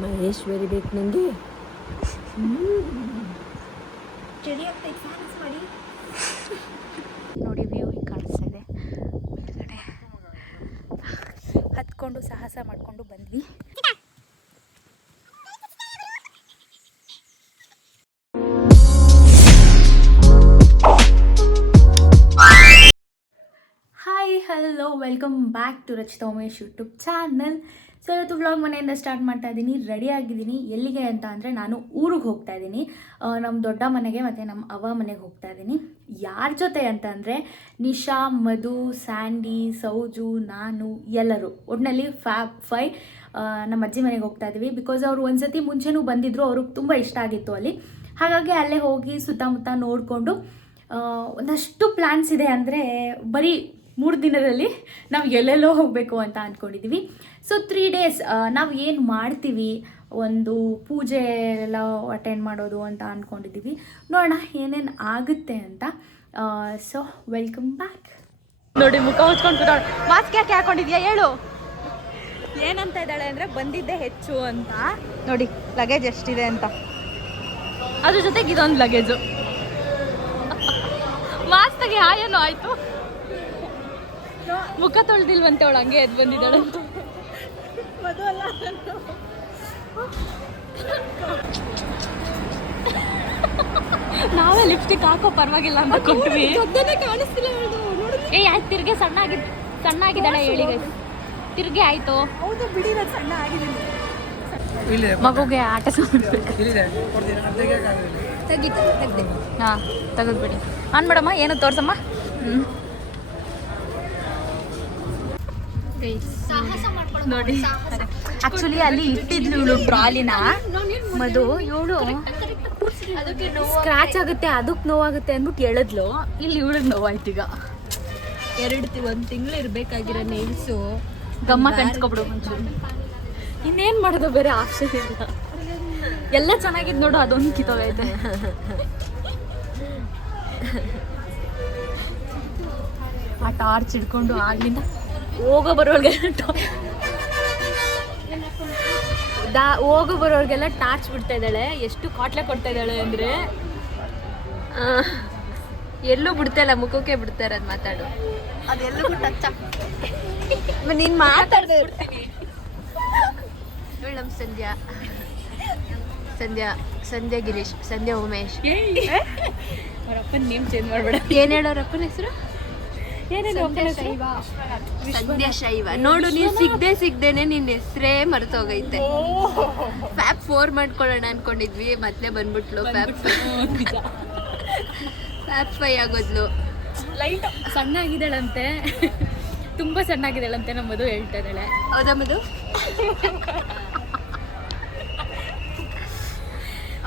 ಮಹೇಶ್ವರಿ ಬೇಕು ನನಗೆ. ಚಳಿ ಆಗ್ತೈತೆ, ಫ್ಯಾನ್ಸ್ ಮಾಡಿ ನೋಡಿ ವ್ಯೂ ಹಿಂಗೆ ಕಾಣಿಸ್ತಾ ಇದೆ ಮೇಲ್ಗಡೆ. ಹತ್ಕೊಂಡು ಸಾಹಸ ಮಾಡಿಕೊಂಡು ಬಂದ್ವಿ. Hi hello welcome back to Rachita Umesh YouTube channel. So ಇವತ್ತು ವ್ಲಾಗ್ ಮನೆಯಿಂದ ಸ್ಟಾರ್ಟ್ ಮಾಡ್ತಾ ಇದ್ದೀನಿ. ರೆಡಿ ಆಗಿದ್ದೀನಿ. ಎಲ್ಲಿಗೆ ಅಂತ ಅಂದರೆ ನಾನು ಊರಿಗೆ ಹೋಗ್ತಾ ಇದ್ದೀನಿ. ನಮ್ಮ ದೊಡ್ಡ ಮನೆಗೆ ಮತ್ತು ನಮ್ಮ ಅವ್ವ ಮನೆಗೆ ಹೋಗ್ತಾ ಇದ್ದೀನಿ. ಯಾರ ಜೊತೆ ಅಂತ ಅಂದರೆ ನಿಶಾ, ಮಧು, ಸ್ಯಾಂಡಿ, ಸೌಜು, ನಾನು ಎಲ್ಲರೂ ಒಟ್ಟಿನಲ್ಲಿ ಫೈ ನಮ್ಮ ಅಜ್ಜಿ ಮನೆಗೆ ಹೋಗ್ತಾ ಇದ್ದೀವಿ. ಬಿಕಾಸ್ ಅವರು ಒಂದ್ಸತಿ ಮುಂಚೆನೂ ಬಂದಿದ್ದರು, ಅವ್ರಿಗೆ ತುಂಬ ಇಷ್ಟ ಆಗಿತ್ತು ಅಲ್ಲಿ. ಹಾಗಾಗಿ ಅಲ್ಲೇ ಹೋಗಿ ಸುತ್ತಮುತ್ತ ನೋಡಿಕೊಂಡು ಒಂದಷ್ಟು ಪ್ಲ್ಯಾನ್ಸ್ ಇದೆ. ಅಂದರೆ ಬರೀ 3 ದಿನದಲ್ಲಿ ನಾವು ಎಲ್ಲೆಲ್ಲೋ ಹೋಗಬೇಕು ಅಂತ ಅಂದ್ಕೊಂಡಿದ್ದೀವಿ. ಸೊ 3 days ನಾವು ಏನು ಮಾಡ್ತೀವಿ, ಒಂದು ಪೂಜೆ ಎಲ್ಲ ಅಟೆಂಡ್ ಮಾಡೋದು ಅಂತ ಅಂದ್ಕೊಂಡಿದ್ದೀವಿ. ನೋಡೋಣ ಏನೇನು ಆಗುತ್ತೆ ಅಂತ. So welcome back. ನೋಡಿ ಮುಖ ಹೊಚ್ಕೊಂಡು ಕೂತಾಳೆ. ಮಾಸ್ಕ್ ಯಾಕೆ ಹಾಕೊಂಡಿದ್ಯಾ ಹೇಳು. ಏನಂತ ಇದ್ದಾಳೆ ಅಂದರೆ ಬಂದಿದ್ದೆ ಹೆಚ್ಚು ಅಂತ. ನೋಡಿ ಲಗೇಜ್ ಎಷ್ಟಿದೆ ಅಂತ. ಅದ್ರ ಜೊತೆಗೆ ಇದೊಂದು ಲಗೇಜು. ಮಾಸ್ತಾಗೆ ಹಾಯೇನೋ ಆಯಿತು. ಮುಖ ತೊಳ್ದಿಲ್ವಂತೆ ಅವಳು, ಹಂಗೆ ಎದ್ದು ಬಂದಿದ್ದಾಳೆ. ನಾವೇ ಲಿಪ್ಸ್ಟಿಕ್ ಹಾಕೋ ಪರವಾಗಿಲ್ಲ ಅಂತ ಕೊಟ್ವಿ. ಕಾಣಿಸ್ತಿಲ್ಲ. ಏ ಆಯ್ತು, ತಿರ್ಗೆ ಸಣ್ಣ ಆಗಿದ್ದಾಳೆ ಹೇಳಿ. ತಿರ್ಗೆ ಆಯ್ತು. ಹೌದು ಬಿಡಿ, ಸಣ್ಣ ಆಗಿದ್ದೀನಿ. ಮಗುಗೆ ಆಟ ಹಾಂ ತೆಗೆದ್ಬಿಡಿ. ಆನ್ ಮೇಡಮ್ಮ, ಏನು ತೋರ್ಸಮ್ಮ. ನೋಡಿ ಆಕ್ಚುಲಿ ಅಲ್ಲಿ ಇಟ್ಟಿದ್ಲು ಇವಳು ಟ್ರಾಲಿನ. ಮಧು ಇವಳು ಸ್ಕ್ರಾಚ್ ಆಗುತ್ತೆ, ಅದಕ್ಕೆ ನೋವಾಗುತ್ತೆ ಅಂದ್ಬಿಟ್ಟು ಎಳೆದ್ಲು. ಇಲ್ಲಿ ಇವಳಿಗೆ ನೋವಾಯ್ತು. ಈಗ 1 ತಿಂಗಳು ಇರಬೇಕಾಗಿರೋ ನೇಲ್ಸು ಗಮ್ಮ ಕಣ್ಸ್ಕೊಬಿಡು ಮುಂಚೆ. ಇನ್ನೇನು ಮಾಡೋದು, ಬೇರೆ ಆಪ್ಷನ್ ಇಲ್ಲ. ಎಲ್ಲ ಚೆನ್ನಾಗಿದ್ದು ನೋಡು, ಅದೊಂದು ಕಿತ್ತೋಗೈತೆ. ಆ ಟಾರ್ಚ್ ಹಿಡ್ಕೊಂಡು ಆಗ್ಲಿಂದ ಹೋಗೋ ಬರೋರ್ಗೆಲ್ಲ ಟಾರ್ಚ್ ಬಿಡ್ತಾ ಇದ್ದಾಳೆ. ಎಷ್ಟು ಕಾಟ್ಲೆ ಕೊಡ್ತಾ ಇದ್ದಾಳೆ ಅಂದರೆ ಎಲ್ಲೂ ಬಿಡ್ತಾ ಇಲ್ಲ, ಮುಖಕ್ಕೆ ಬಿಡ್ತಾ ಇರೋದು. ಮಾತಾಡು, ಅದೆಲ್ಲೂ ಟಚ್. ನೀನು ಮಾತಾಡ್ದೆ. ನಮ್ಮ ಸಂಧ್ಯಾ ಗಿರೀಶ್, ಸಂಧ್ಯಾ ಉಮೇಶ್. ಅವರಪ್ಪನ ನೇಮ್ ಚೇಂಜ್ ಮಾಡಬೇಡ. ಏನು ಹೇಳೋರಪ್ಪನ ಹೆಸರು? ಸಂಧ್ಯಾ ಶೈವ. ನೋಡು, ನೀನು ಸಿಗ್ದೇನೆ ನಿನ್ನ ಹೆಸರೇ ಮರ್ತೋಗೈತೆ. ಫ್ಯಾಪ್ 4 ಮಾಡ್ಕೊಳ್ಳೋಣ ಅನ್ಕೊಂಡಿದ್ವಿ, ಮತ್ತೆ ಬಂದ್ಬಿಟ್ಲು ಫ್ಯಾಪ್ 5 ಆಗೋದ್ಲು. ಲೈಟ್ ಸಣ್ಣಾಗಿದ್ದಾಳಂತೆ, ತುಂಬ ಸಣ್ಣಾಗಿದ್ದಾಳಂತೆ. ನಮ್ಮ ಮಧು ಹೇಳ್ತಾ ಇದ್ದಾಳೆ. ಹೌದಾ ಮಧು?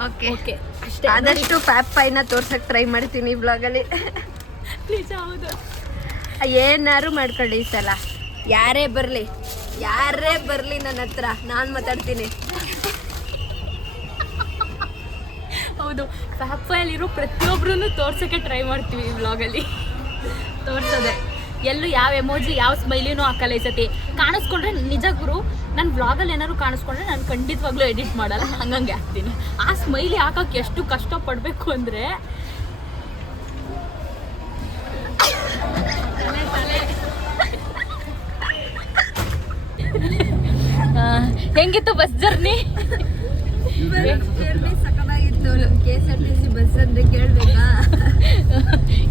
ಓಕೆ ಅಷ್ಟೇ. ಆದಷ್ಟು ಫ್ಯಾಪ್ 5ನ ತೋರ್ಸಕ್ಕೆ ಟ್ರೈ ಮಾಡ್ತೀನಿ ಈ ಬ್ಲಾಗಲ್ಲಿ. ಪ್ಲೀಸ್. ಹೌದು, ಏನಾರು ಮಾಡ್ಕೊಳ್ಳಿ ಈ ಸಲ. ಯಾರೇ ಬರಲಿ ನನ್ನ ಹತ್ರ, ನಾನು ಮಾತಾಡ್ತೀನಿ. ಹೌದು, ಫ್ಯಾಪಲ್ಲಿರೋ ಪ್ರತಿಯೊಬ್ಬರೂ ತೋರ್ಸೋಕ್ಕೆ ಟ್ರೈ ಮಾಡ್ತೀವಿ ಈ ವ್ಲಾಗಲ್ಲಿ. ತೋರ್ಸೋದೆ ಎಲ್ಲೂ ಯಾವ ಎಮೋಜಿ, ಯಾವ ಸ್ಮೈಲಿನೂ ಹಾಕಲ್ಲ. ಈ ಸತಿ ಕಾಣಿಸ್ಕೊಂಡ್ರೆ ನಿಜ ಗುರು, ನನ್ನ ವ್ಲಾಗಲ್ಲಿ ಏನಾದ್ರು ಕಾಣಿಸ್ಕೊಂಡ್ರೆ ನಾನು ಖಂಡಿತವಾಗ್ಲೂ ಎಡಿಟ್ ಮಾಡಲ್ಲ, ಹಂಗಂಗೆ ಹಾಕ್ತೀನಿ. ಆ ಸ್ಮೈಲಿ ಹಾಕೋಕ್ಕೆ ಎಷ್ಟು ಕಷ್ಟಪಡಬೇಕು ಅಂದರೆ ಹೆಂಗಿತ್ತು ಬಸ್ ಜರ್ನಿ? ಸಕಲಾಗಿತ್ತು. KSRTC ಬಸ್ ಅಂದ್ರೆ ಕೇಳ್ಬೇಕಾ?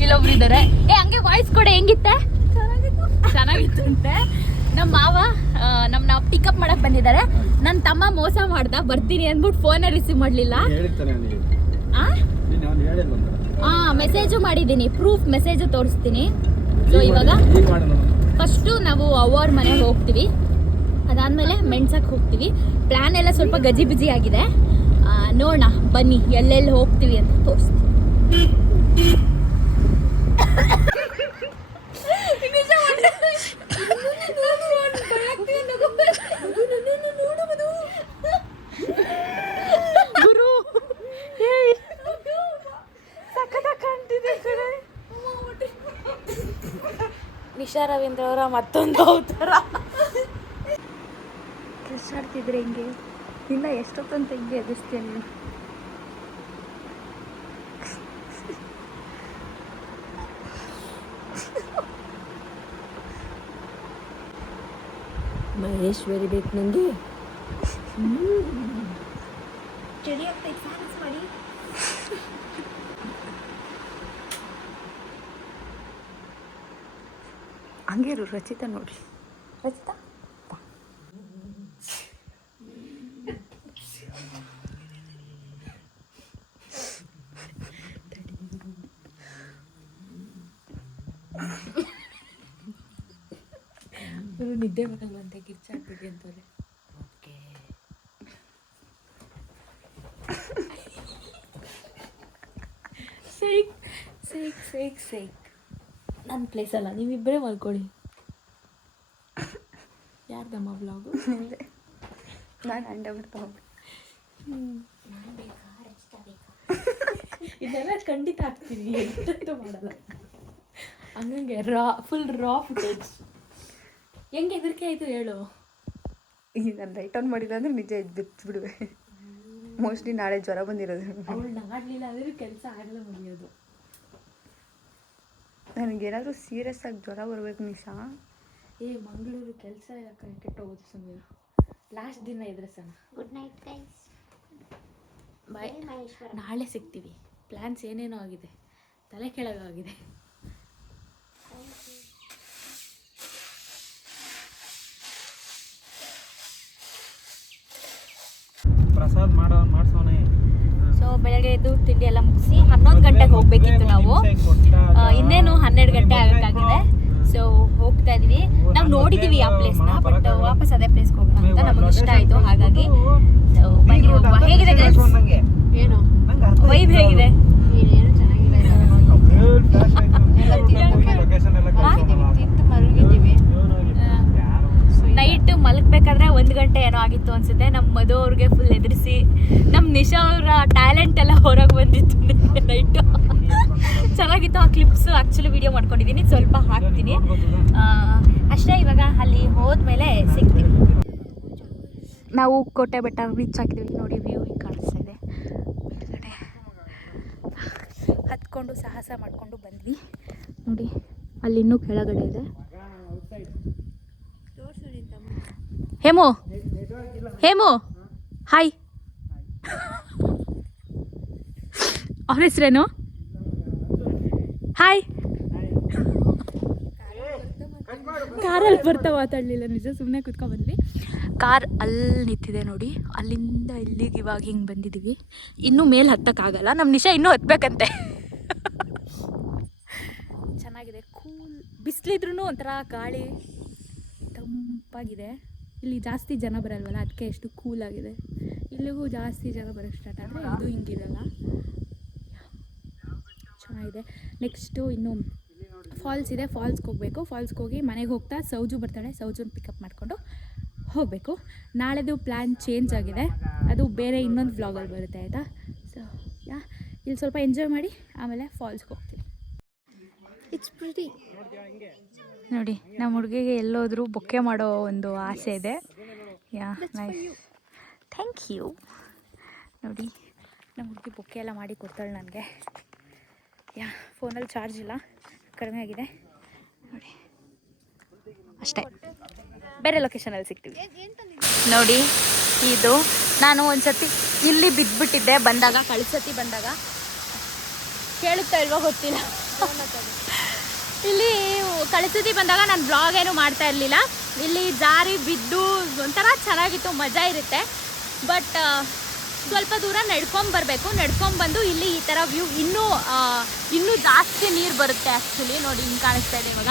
ಇಲ್ಲೊಬ್ರು ಇದ್ದಾರೆ. ಹಂಗೆ ವಾಯ್ಸ್ ಕೊಡೆ. ಹೆಂಗಿತ್ತೆ? ಚೆನ್ನಾಗಿತ್ತು ಅಂತೆ. ನಮ್ಮ ಮಾವ ನಮ್ಮನ್ನ ಪಿಕಪ್ ಮಾಡಕ್ ಬಂದಿದ್ದಾರೆ. ನನ್ನ ತಮ್ಮ ಮೋಸ ಮಾಡ್ದ, ಬರ್ತೀನಿ ಅಂದ್ಬಿಟ್ಟು ಫೋನೇ ರಿಸೀವ್ ಮಾಡಲಿಲ್ಲ. ಮೆಸೇಜು ಮಾಡಿದ್ದೀನಿ, ಪ್ರೂಫ್ ಮೆಸೇಜು ತೋರಿಸ್ತೀನಿ. ಸೊ ಇವಾಗ ಫಸ್ಟು ನಾವು ಅವ್ರ ಮನೆಗೆ ಹೋಗ್ತೀವಿ, ಅದಾದಮೇಲೆ ಮೆಣ್ಸಕ್ಕೆ ಹೋಗ್ತೀವಿ. ಪ್ಲ್ಯಾನ್ ಎಲ್ಲ ಸ್ವಲ್ಪ ಗಜಿಬಿಜಿ ಆಗಿದೆ. ನೋಡೋಣ ಬನ್ನಿ ಎಲ್ಲೆಲ್ಲಿ ಹೋಗ್ತೀವಿ ಅಂತ ತೋರಿಸ್ತೀವಿ. ಗುರು ನಿಶಾ ರವೀಂದ್ರ ಅವರ ಮತ್ತೊಂದು ಅವತಾರ. ಕಿಸಾಡ್ತಿದ್ರೆ ಹಿಂಗೆ ಇನ್ನು ಎಷ್ಟೊತ್ತಂತ ಹಿಂಗೆ ಎದುರಿಸ್ತೀಯ ನೀನು? ಮಹೇಶ್ವರಿ ಬೇಕು ನನಗೆ. ಚಳಿ ಆಗ್ತೈತೆ ಫ್ಯಾನ್ಸ್ ಮಾಡಿ. ಹಂಗೆ ಇರು ರಚಿತಾ ನೋಡ್ರಿ. ರಚಿತಾ ನಿದ್ದೆ ಬರಲ್ವಂತೆ ಕಿರ್ಚಾಡ್ಬಿಡ್ರಿ ಅಂತವ್ರೆ. ಓಕೆ ಸೇಕ್ ಸೇಕ್ ಸೇಕ್ ಸೇಕ್ ನನ್ನ ಪ್ಲೇಸ್ ಅಲ್ಲ, ನೀವಿಬ್ಬರೇ ಮಲ್ಕೊಳ್ಳಿ. ಯಾರ್ದಮ್ಮ ಬ್ಲಾಗು? ನಾನು ಅಂಡ ಬರ್ತಾವೆ. ಇದೆಲ್ಲ ಖಂಡಿತ ಆಗ್ತೀನಿ, ಎಂತೂ ಮಾಡಲ್ಲ. ಹಂಗಂಗೆ ಫುಲ್ ರಾ ಫುಟೇಜ್. ಹೆಂಗೆ ಹೆದರಿಕೆ ಆಯಿತು ಹೇಳು. ಈಗ ನಾನು ಲೈಟ್ ಆನ್ ಮಾಡಿಲ್ಲ ಅಂದ್ರೆ ನಿಜ ಬಿಡುವೆ. ಮೋಸ್ಟ್ಲಿ ನಾಳೆ ಜ್ವರ ಬಂದಿರೋದು. ಅವಳು ನಾಡಲಿಲ್ಲ ಅಂದರೆ ಕೆಲಸ ಆಗಲ್ಲ ಮುಗಿಯೋದು. ನನಗೇನಾದರೂ ಸೀರಿಯಸ್ ಆಗಿ ಜ್ವರ ಬರಬೇಕು ನಿಶಾ. ಮಂಗಳೂರು ಕೆಲಸ ಕೆಟ್ಟೋಗೋದು ಸುಮ್ಮನೆ. ಲಾಸ್ಟ್ ದಿನ ಎದುರಿಸೋಣ. Good night guys. ಬಾಯ್. ನಾಳೆ ಸಿಗ್ತೀವಿ. ಪ್ಲ್ಯಾನ್ಸ್ ಏನೇನೋ ಆಗಿದೆ, ತಲೆ ಕೆಳಗಾಗಿದೆ. ಪ್ರಸಾದ್ ಮಾಡ್ಸೋನೆ. ಸೊ ಬೆಳಗ್ಗೆ ಎದ್ದು ತಿಂಡಿ ಎಲ್ಲ ಮುಗಿಸಿ 11 ಗಂಟೆಗೆ ಹೋಗ್ಬೇಕಿತ್ತು ನಾವು. ಇನ್ನೇನು 12 ಗಂಟೆ ಆಗಕ್ಕಾಗಿದೆ. ಸೊ ಹೋಗ್ತಾ ಇದೀವಿ. ನಾವು ನೋಡಿದೀವಿ ಆ ಪ್ಲೇಸ್ನ, ಬಟ್ ವಾಪಸ್ ಅದೇ ಪ್ಲೇಸ್ಗೆ ಹೋಗೋಣ ಅಂತ ನಮಗೆ ಇಷ್ಟ ಆಯಿತು. ಹಾಗಾಗಿ ಹೇಗಿದೆ ಗೈಸ್? ಏನು ವೈಬ್ ಹೇಗಿದೆ? ಏನು ಚೆನ್ನಾಗಿದೆ. ನೈಟ್ ಮಲಗಬೇಕಾದ್ರೆ 1 ಗಂಟೆ ಏನೋ ಆಗಿತ್ತು ಅನ್ಸುತ್ತೆ. ನಮ್ಮ ಮಧು ಅವ್ರಿಗೆ ಫುಲ್ ಎದುರಿಸಿ ನಮ್ಮ ನಿಶಾ ಅವರ ಟ್ಯಾಲೆಂಟ್ ಎಲ್ಲ ಹೊರಗೆ ಬಂದಿತ್ತು ನೈಟು. ಚೆನ್ನಾಗಿತ್ತು. ಆ ಕ್ಲಿಪ್ಸ್ ಆ್ಯಕ್ಚುಲಿ ವಿಡಿಯೋ ಮಾಡ್ಕೊಂಡಿದ್ದೀನಿ, ಸ್ವಲ್ಪ ಹಾಕ್ತೀನಿ ಅಷ್ಟೇ. ಇವಾಗ ಅಲ್ಲಿ ಹೋದ್ಮೇಲೆ ಸಿಗ್ತೀವಿ. ನಾವು ಕೋಟೆ ಬೆಟ್ಟ ರೀಚ್ ಆಗಿದ್ದೀವಿ. ನೋಡಿ ವ್ಯೂ ಹಿಂಗೆ ಕಾಣಿಸ್ತಾ ಇದೆ ಮೇಲ್ಗಡೆ. ಹತ್ಕೊಂಡು ಸಾಹಸ ಮಾಡಿಕೊಂಡು ಬಂದ್ವಿ. ನೋಡಿ ಅಲ್ಲಿ ಇನ್ನೂ ಕೆಳಗಡೆ ಇದೆ. ಹೇಮು ಹೇಮು ಹಾಯ್. ಅವ್ರ ಹೆಸ್ರೇನು? ಹಾಯ್. ಕಾರಲ್ಲಿ ಬರ್ತಾ ಮಾತಾಡಲಿಲ್ಲ, ನಿಜ ಸುಮ್ಮನೆ ಕುತ್ಕೊಂಡು ಬಂದ್ವಿ. ಕಾರ್ ಅಲ್ಲಿ ನಿಂತಿದೆ ನೋಡಿ, ಅಲ್ಲಿಂದ ಇಲ್ಲಿಗೆ ಇವಾಗ ಹಿಂಗೆ ಬಂದಿದ್ದೀವಿ. ಇನ್ನೂ ಮೇಲೆ ಹತ್ತಕ್ಕಾಗಲ್ಲ. ನಮ್ಮ ನಿಶಾ ಇನ್ನೂ ಹತ್ಬೇಕಂತೆ. ಚೆನ್ನಾಗಿದೆ, ಕೂಲ್. ಬಿಸಿಲಿದ್ರೂ ಒಂಥರ ಗಾಳಿ ತಂಪಾಗಿದೆ. ಇಲ್ಲಿ ಜಾಸ್ತಿ ಜನ ಬರಲ್ವಲ್ಲ, ಅದಕ್ಕೆ ಎಷ್ಟು ಕೂಲಾಗಿದೆ. ಇಲ್ಲಿಗೂ ಜಾಸ್ತಿ ಜನ ಬರೋಕ್ಕೆ ಸ್ಟಾರ್ಟ್ ಆದರೆ ಇದು ಹಿಂಗಿರಲ್ಲ. ಚೆನ್ನಾಗಿದೆ. ನೆಕ್ಸ್ಟು ಇನ್ನು ಫಾಲ್ಸ್ ಇದೆ, ಫಾಲ್ಸ್ಗೆ ಹೋಗಬೇಕು. ಫಾಲ್ಸ್ಗೆ ಹೋಗಿ ಮನೆಗೆ ಹೋಗ್ತಾ ಸೌಜು ಬರ್ತಾಳೆ, ಸೌಜುನ ಪಿಕಪ್ ಮಾಡಿಕೊಂಡು ಹೋಗಬೇಕು. ನಾಳೆದು ಪ್ಲ್ಯಾನ್ ಚೇಂಜ್ ಆಗಿದೆ, ಅದು ಬೇರೆ ಇನ್ನೊಂದು ವ್ಲಾಗಲ್ಲಿ ಬರುತ್ತೆ ಆಯಿತಾ. ಸೊ ಇಲ್ಲಿ ಸ್ವಲ್ಪ ಎಂಜಾಯ್ ಮಾಡಿ ಆಮೇಲೆ ಫಾಲ್ಸ್ಗೆ ಹೋಗ್ತೀವಿ. It's pretty. ನೋಡಿ ನಮ್ಮ ಹುಡುಗಿಗೆ ಎಲ್ಲೋದ್ರೂ ಬೊಕ್ಕೆ ಮಾಡೋ ಒಂದು ಆಸೆ ಇದೆ. Yeah nice, thank you. ನೋಡಿ ನಮ್ಮ ಹುಡುಗಿ ಬೊಕ್ಕೆ ಎಲ್ಲ ಮಾಡಿ ಕೊಡ್ತಾಳೆ ನನಗೆ. ಯಾ ಫೋನಲ್ಲಿ ಚಾರ್ಜ್ ಇಲ್ಲ, ಕಡಿಮೆ ಆಗಿದೆ ನೋಡಿ ಅಷ್ಟೇ. ಬೇರೆ ಲೊಕೇಶನಲ್ಲಿ ಸಿಗ್ತೀವಿ. ನೋಡಿ ಇದು ನಾನು ಒಂದ್ಸತಿ ಇಲ್ಲಿ ಬಿದ್ದುಬಿಟ್ಟಿದ್ದೆ ಬಂದಾಗ, ಕಳ್ಸತಿ ಬಂದಾಗ. ಕೇಳುತ್ತಾ ಇಲ್ವೋ ಗೊತ್ತಿಲ್ಲ. ಇಲ್ಲಿ ಕಳಿಸತಿ ಬಂದಾಗ ನಾನು ಬ್ಲಾಗ್ ಏನು ಮಾಡ್ತಾ ಇರಲಿಲ್ಲ. ಇಲ್ಲಿ ಜಾರಿ ಬಿದ್ದು ಒಂಥರ ಚೆನ್ನಾಗಿತ್ತು, ಮಜಾ ಇರುತ್ತೆ. ಬಟ್ ಸ್ವಲ್ಪ ದೂರ ನಡ್ಕೊಂಬರ್ಬೇಕು. ನಡ್ಕೊಂಬಂದು ಇಲ್ಲಿ ಈ ಥರ ವ್ಯೂ ಇನ್ನೂ ಜಾಸ್ತಿ ನೀರು ಬರುತ್ತೆ. ಆ್ಯಕ್ಚುಲಿ ನೋಡಿ ಹಿಂಗೆ ಕಾಣಿಸ್ತಾ ಇದೆ ಇವಾಗ.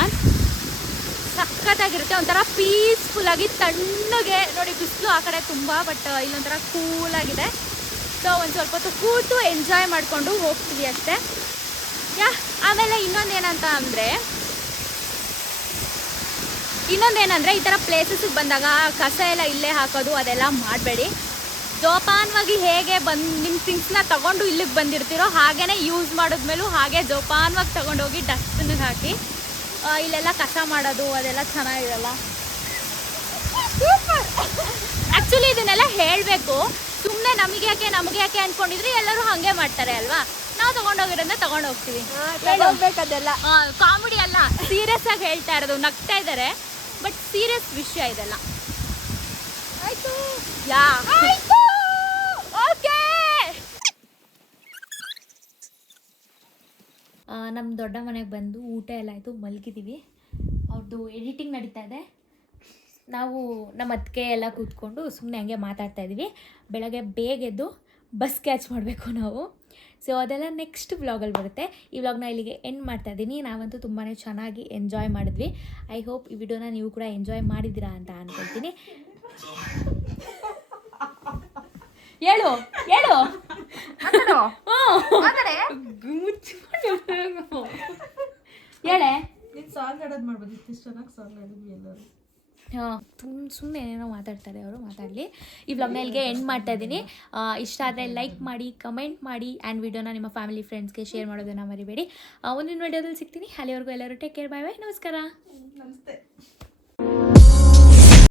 ಸಖತ್ತಾಗಿರುತ್ತೆ, ಒಂಥರ ಪೀಸ್ಫುಲ್ಲಾಗಿ ತಣ್ಣಗೆ. ನೋಡಿ ಬಿಸಿಲು ಆ ಕಡೆ ತುಂಬ, ಬಟ್ ಇಲ್ಲೊಂಥರ ಕೂಲಾಗಿದೆ. ಸೊ ಒಂದು ಸ್ವಲ್ಪ ಹೊತ್ತು ಕೂತು ಎಂಜಾಯ್ ಮಾಡಿಕೊಂಡು ಹೋಗ್ತೀವಿ ಅಷ್ಟೇ. ಆಮೇಲೆ ಇನ್ನೊಂದೇನಂತ ಅಂದರೆ ಈ ಥರ ಪ್ಲೇಸಸ್ಗೆ ಬಂದಾಗ ಕಸ ಎಲ್ಲ ಇಲ್ಲೇ ಹಾಕೋದು ಅದೆಲ್ಲ ಮಾಡಬೇಡಿ. ಜೋಪಾನವಾಗಿ ಹೇಗೆ ನಿಮ್ಮ ಥಿಂಗ್ಸ್ನ ತೊಗೊಂಡು ಇಲ್ಲಿಗೆ ಬಂದಿರ್ತೀರೋ ಹಾಗೇ ಯೂಸ್ ಮಾಡಿದ್ಮೇಲೂ ಹಾಗೆ ಜೋಪಾನವಾಗಿ ತೊಗೊಂಡೋಗಿ ಡಸ್ಟ್ಬಿನ್ಗೆ ಹಾಕಿ. ಇಲ್ಲೆಲ್ಲ ಕಸ ಮಾಡೋದು ಅದೆಲ್ಲ ಚೆನ್ನಾಗಿರಲ್ಲ. ಆ್ಯಕ್ಚುಲಿ ಇದನ್ನೆಲ್ಲ ಹೇಳಬೇಕು. ಮಾಡಬೇಕು. ಸುಮ್ಮನೆ ನಮಗೆ ಯಾಕೆ ಅಂದ್ಕೊಂಡಿದ್ರೆ ಎಲ್ಲರೂ ಹಾಗೆ ಮಾಡ್ತಾರೆ ಅಲ್ವಾ. ನಾವು ತೊಗೊಂಡೋಗಿರೋದನ್ನ ತೊಗೊಂಡೋಗ್ತೀವಿ. ತಗೋಬೇಕದೆಲ್ಲ. ಕಾಮಿಡಿ ಅಲ್ಲ, ಸೀರಿಯಸ್ ಆಗಿ ಹೇಳ್ತಾ ಇರೋದು. ನಗ್ತಾ ಇದ್ದಾರೆ ಬಟ್ ಸೀರಿಯಸ್ ವಿಷಯ ಇದೆಲ್ಲ. ಆಯ್ತು ಯಾ ಓಕೆ. ನಮ್ಮ ದೊಡ್ಡ ಮನೆಗೆ ಬಂದು ಊಟ ಎಲ್ಲ ಆಯಿತು, ಮಲಗಿದ್ದೀವಿ. ಅವ್ರದ್ದು ಎಡಿಟಿಂಗ್ ನಡೀತಾ ಇದೆ. ನಾವು ನಮ್ಮ ಅತ್ತಿಗೆ ಎಲ್ಲ ಕೂತ್ಕೊಂಡು ಸುಮ್ಮನೆ ಹಂಗೆ ಮಾತಾಡ್ತಾ ಇದ್ದೀವಿ. ಬೆಳಗ್ಗೆ ಬೇಗ ಎದ್ದು ಬಸ್ ಕ್ಯಾಚ್ ಮಾಡಬೇಕು ನಾವು. ಸೊ ಅದೆಲ್ಲ ನೆಕ್ಸ್ಟ್ ವ್ಲಾಗಲ್ಲಿ ಬರುತ್ತೆ. ಈ ವ್ಲಾಗ್ನ ಇಲ್ಲಿಗೆ ಎಂಡ್ ಮಾಡ್ತಾ ಇದ್ದೀನಿ. ನಾವಂತೂ ತುಂಬಾ ಚೆನ್ನಾಗಿ ಎಂಜಾಯ್ ಮಾಡಿದ್ವಿ. ಐ ಹೋಪ್ ಈ ವಿಡಿಯೋನ ನೀವು ಕೂಡ ಎಂಜಾಯ್ ಮಾಡಿದ್ದೀರಾ ಅಂತ ಅಂದ್ಕೊಳ್ತೀನಿ. ಹೇಳು ಹೇಳು ಹೇಳೆ. ನೀನು ಸಾಂಗ್ ಆಡೋದು ಮಾಡ್ಬೋದು, ಇಷ್ಟು ಚೆನ್ನಾಗಿ ಸಾಂಗ್ ಆಡಿದ್ವಿ ಎಲ್ಲರೂ. ಸುಮ್ಮನೆ ಏನೇನೋ ಮಾತಾಡ್ತಾರೆ ಅವರು, ಮಾತಾಡಲಿ. ಈ ವ್ಲಾಗ್ನ ಇಲ್ಲಿಗೆ ಎಂಡ್ ಮಾಡ್ತಾ ಇದ್ದೀನಿ. ಇಷ್ಟ ಆದರೆ ಲೈಕ್ ಮಾಡಿ, ಕಮೆಂಟ್ ಮಾಡಿ ಆ್ಯಂಡ್ ವಿಡಿಯೋನ ನಿಮ್ಮ ಫ್ಯಾಮಿಲಿ ಫ್ರೆಂಡ್ಸ್ಗೆ ಶೇರ್ ಮಾಡೋದನ್ನು ಮರಿಬೇಡಿ. ಮುಂದಿನ ವಿಡಿಯೋದಲ್ಲಿ ಸಿಗ್ತೀನಿ. ಅಲ್ಲಿವರೆಗೂ ಎಲ್ಲರೂ ಟೇಕ್ ಕೇರ್, ಬಾಯ್ ಬಾಯ್, ನಮಸ್ಕಾರ. ನಮಸ್ತೆ.